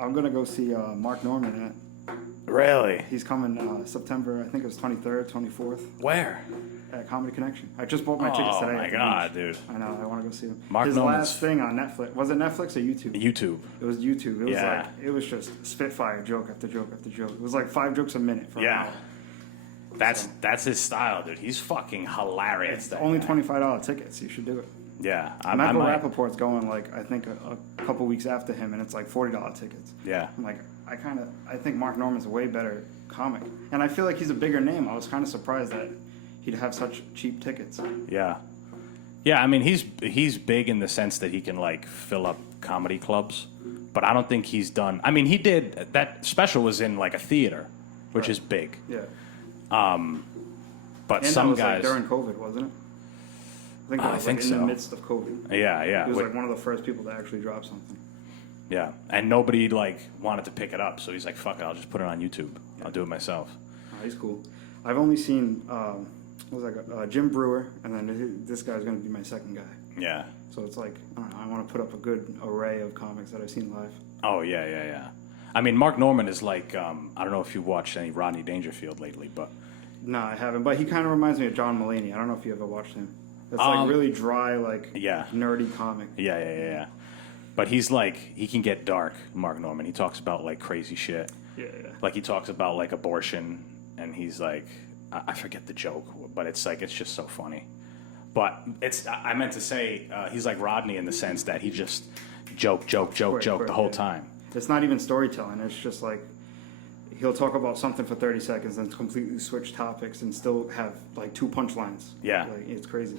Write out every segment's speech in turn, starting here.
I'm gonna go see Mark Norman in it. Really? He's coming September, I think it was 23rd, 24th. Where? At Comedy Connection. I just bought my tickets today. Oh my god, dude! I know. I want to go see him. Mark His Norman's... last thing on Netflix, was it Netflix or YouTube? YouTube. It was YouTube. It was Yeah. like it was just spitfire joke after joke after joke. It was like 5 jokes a minute for an hour. That's his style, dude. He's fucking hilarious. It's only $25 tickets. You should do it. Yeah, Michael Rappaport's going like I think a couple weeks after him, and it's like $40 tickets. Yeah. I'm like I think Mark Norman's a way better comic, and I feel like he's a bigger name. I was kind of surprised that he'd have such cheap tickets. Yeah. Yeah, I mean he's big in the sense that he can like fill up comedy clubs, but I don't think he's done. I mean, he did that special was in like a theater, which is big. Yeah. But And some that was guys like during COVID, wasn't it? I think that was like in the midst of COVID. Yeah. He was like one of the first people to actually drop something. Yeah, and nobody like wanted to pick it up, so he's like, "Fuck it, I'll just put it on YouTube. I'll do it myself." Oh, he's cool. I've only seen what was that? Jim Brewer, and then this guy's going to be my second guy. Yeah. So it's like I don't know. I want to put up a good array of comics that I've seen live. Oh yeah. I mean, Mark Norman is like I don't know if you watched any Rodney Dangerfield lately, but No, I haven't. But he kind of reminds me of John Mulaney. I don't know if you ever watched him. It's like really dry, like nerdy comic. Yeah. But he's like, he can get dark, Mark Norman. He talks about like crazy shit. Yeah. Like he talks about like abortion, and he's like, I forget the joke, but it's like, it's just so funny. But I meant to say, he's like Rodney in the sense that he just joke the whole time. It's not even storytelling. It's just like, he'll talk about something for 30 seconds and completely switch topics and still have like 2 punchlines. Yeah. Like, it's crazy.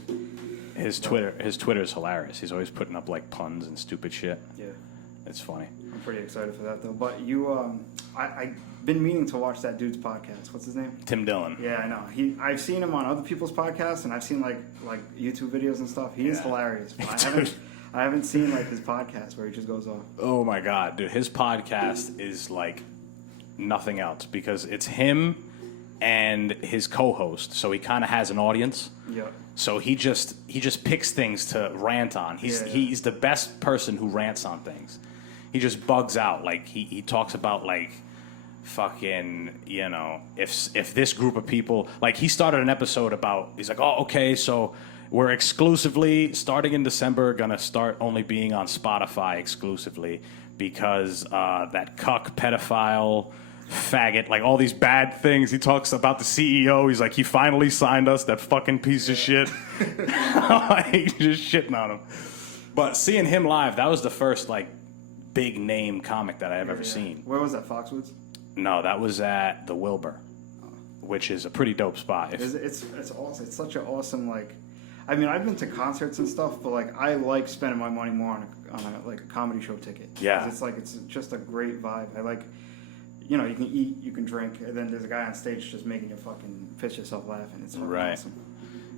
His Twitter is hilarious. He's always putting up like puns and stupid shit. Yeah. It's funny. I'm pretty excited for that though. But you, I've been meaning to watch that dude's podcast. What's his name? Tim Dillon. Yeah, I know. I've seen him on other people's podcasts, and I've seen like YouTube videos and stuff. He is hilarious. But I haven't seen like his podcast where he just goes off. Oh my god, dude! His podcast is like nothing else because it's him and his co-host. So he kind of has an audience. Yeah. So he just picks things to rant on. He's the best person who rants on things. He just bugs out. Like he talks about like fucking, you know, if this group of people, like he started an episode about, he's like, oh, okay, so we're exclusively starting in December gonna start only being on Spotify exclusively because that cuck pedophile faggot, like all these bad things. He talks about the CEO. He's like, he finally signed us, that fucking piece of shit. Like, just shitting on him. But seeing him live, that was the first like big name comic that I've ever seen. Where was that, Foxwoods? No, that was at the Wilbur, which is a pretty dope spot. It's awesome. It's such an awesome, like, I mean, I've been to concerts and stuff, but like I like spending my money more on a comedy show ticket. Yeah. It's just a great vibe. I like, you know, you can eat, you can drink, and then there's a guy on stage just making you fucking piss yourself laughing. It's fucking awesome.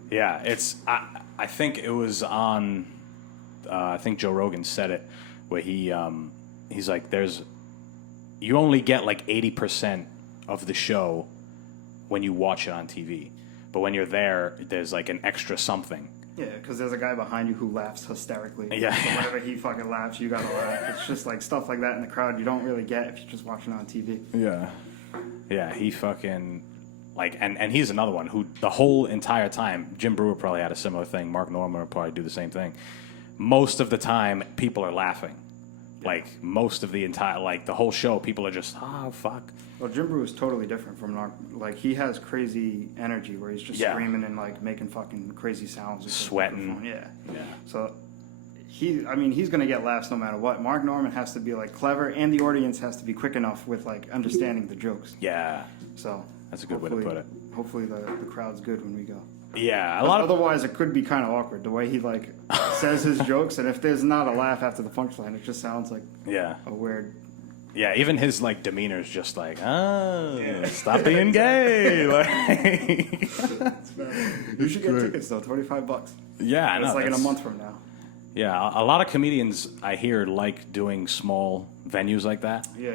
Yeah, it's. I think it was on. I think Joe Rogan said it, where he's like, you only get like 80% of the show when you watch it on TV, but when you're there, there's like an extra something. Yeah, because there's a guy behind you who laughs hysterically. Yeah. So whenever he fucking laughs, you gotta laugh. It's just like stuff like that in the crowd you don't really get if you're just watching it on TV. Yeah. Yeah, he fucking, like, and he's another one who the whole entire time, Jim Brewer probably had a similar thing, Mark Norman would probably do the same thing. Most of the time, people are laughing. Like, most of the entire, like, the whole show, people are just, oh, fuck. Well, Jim Brewer is totally different from like, he has crazy energy where he's just screaming and, like, making fucking crazy sounds. Sweating. Yeah. So, he's going to get laughs no matter what. Mark Norman has to be, like, clever, and the audience has to be quick enough with, like, understanding the jokes. Yeah. So. That's a good way to put it. Hopefully the crowd's good when we go. Yeah, otherwise it could be kind of awkward the way he like says his jokes, and if there's not a laugh after the punchline, it just sounds like a weird. Yeah, even his like demeanor is just like, stop being gay. Like, you should get tickets though, $25. Yeah, I know. It's like in a month from now. Yeah, a lot of comedians I hear like doing small venues like that. Yeah.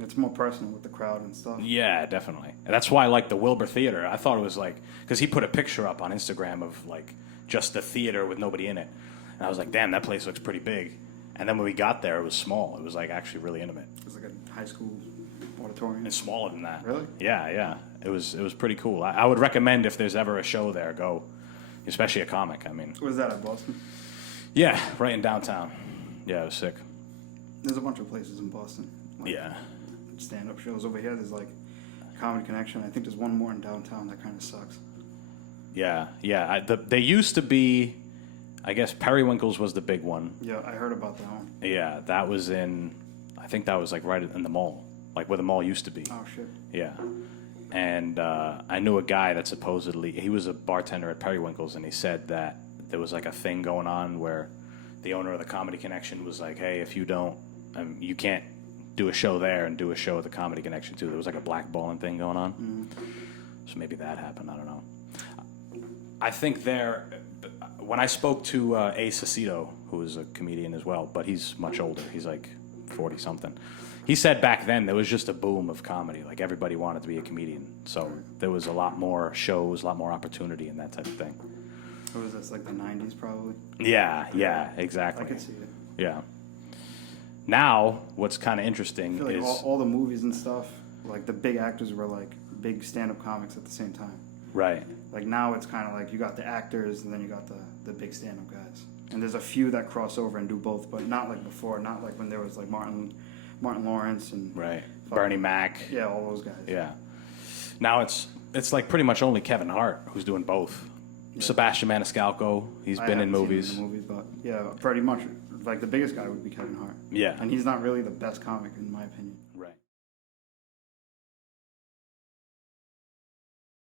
It's more personal with the crowd and stuff. Yeah, definitely. And that's why I like the Wilbur Theater. I thought it was like, because he put a picture up on Instagram of like just the theater with nobody in it. And I was like, damn, that place looks pretty big. And then when we got there, it was small. It was like actually really intimate. It was like a high school auditorium. It's smaller than that. Really? Yeah. It was pretty cool. I would recommend if there's ever a show there, go, especially a comic. I mean, Was that at Boston? yeah, right in downtown. Yeah, it was sick. There's a bunch of places in Boston. Like Yeah. stand-up shows over here. There's like Comedy Connection. I think there's one more in downtown that kind of sucks. Yeah. They used to be, I guess Periwinkle's was the big one. Yeah, I heard about that one. Yeah, that was I think that was like right in the mall, like where the mall used to be. Oh shit. Yeah. And I knew a guy that supposedly, he was a bartender at Periwinkle's, and he said that there was like a thing going on where the owner of the Comedy Connection was like, hey, if you don't, you can't do a show there and do a show at the Comedy Connection too. There was like a blackballing thing going on. So maybe that happened. I don't know. I think when I spoke to Ace Aceto, who is a comedian as well, but he's much older. He's like 40-something. He said back then there was just a boom of comedy. Like everybody wanted to be a comedian. So there was a lot more shows, a lot more opportunity and that type of thing. What was this, like the 90s probably? Yeah, exactly. I could see it. Yeah. Now, what's kind of I interesting feel like is... all the movies and stuff, like the big actors were like big stand-up comics at the same time. Right. Like now it's kind of like you got the actors and then you got the big stand-up guys. And there's a few that cross over and do both, but not like before. Not like when there was like Martin Lawrence and Right. Bernie Mac. Yeah, all those guys. Yeah. Now it's like pretty much only Kevin Hart who's doing both. Yeah. Sebastian Maniscalco, he's been in movies. Seen him in movies, but yeah, pretty much like the biggest guy would be Kevin Hart. Yeah. And he's not really the best comic in my opinion.